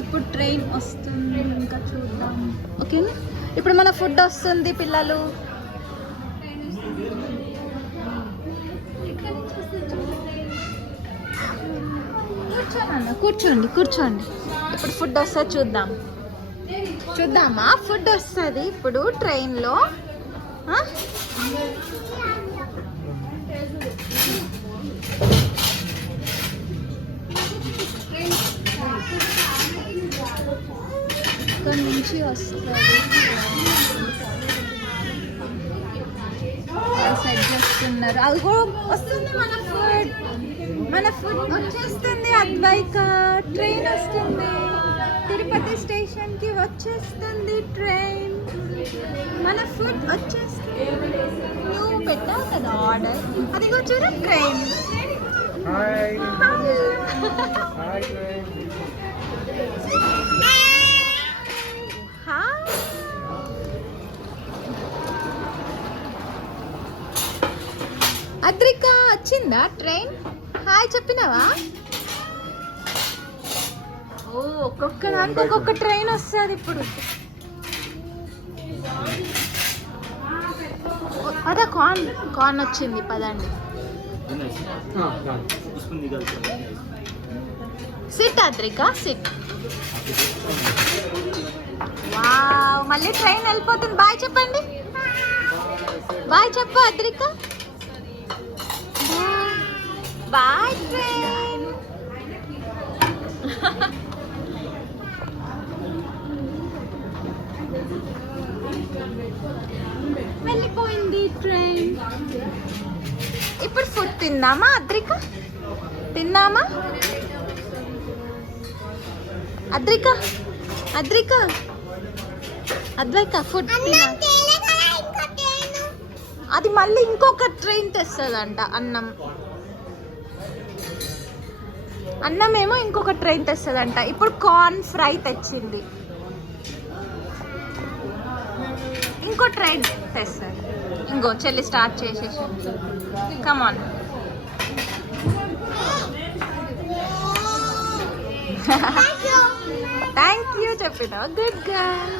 ఇప్పుడు ట్రైన్ వస్తుంది, ఇంకా చూద్దాం. ఓకేనా, ఇప్పుడు మన ఫుడ్ వస్తుంది పిల్లలు. కూర్చోండి కూర్చోండి, ఇప్పుడు ఫుడ్ వస్తుంది చూద్దాం. చూద్దామా, ఫుడ్ వస్తుంది ఇప్పుడు ట్రైన్లో. ఇక్కడ నుంచి వస్తుంది, సెట్ చేస్తున్నారు. అది కూడా వస్తుంది మన ఫుడ్ వచ్చేస్తుంది. అద్వైక ట్రైన్ వస్తుంది, తిరుపతి స్టేషన్ కి వచ్చేస్తుంది ట్రైన్. మన ఫుడ్ వచ్చేస్తుంది. నువ్వు పెట్టావు కదా ఆర్డర్, అదిగో చూడు ట్రైన్. అద్రిక వచ్చిందా ట్రైన్? హాయ్ చెప్పినావా? ఓ, ఒక్కొక్క దానికి ఒక్కొక్క ట్రైన్ వస్తుంది ఇప్పుడు. అదే కార్న్ వచ్చింది, పదండి. Sit Adrika, sit. వావ్, మళ్ళీ ట్రైన్ వెళ్ళిపోతుంది. బాయ్ చెప్పండి, బాయ్ చెప్పు అద్రిక. Bye train. వెళ్ళిపోయింది ట్రైన్. ఇప్పుడు ఫుడ్ తిందామా అద్రిక? తిందామా అద్రిక? అద్రిక, అద్వైక ఫుడ్ తిన్నా. అది మళ్ళీ ఇంకొక ట్రైన్ తెస్తుందంట. అన్నం ఏమో ఇంకొక ట్రైన్ తెస్తుందంట. ఇప్పుడు కార్న్ ఫ్రై తెచ్చింది, ఇంకో ట్రైన్ తెస్తుంది. ఇంకో చెల్లి స్టార్ట్ చేసేసి. కమాన్. థ్యాంక్ యూ చెప్పినా, గుడ్ గర్ల్.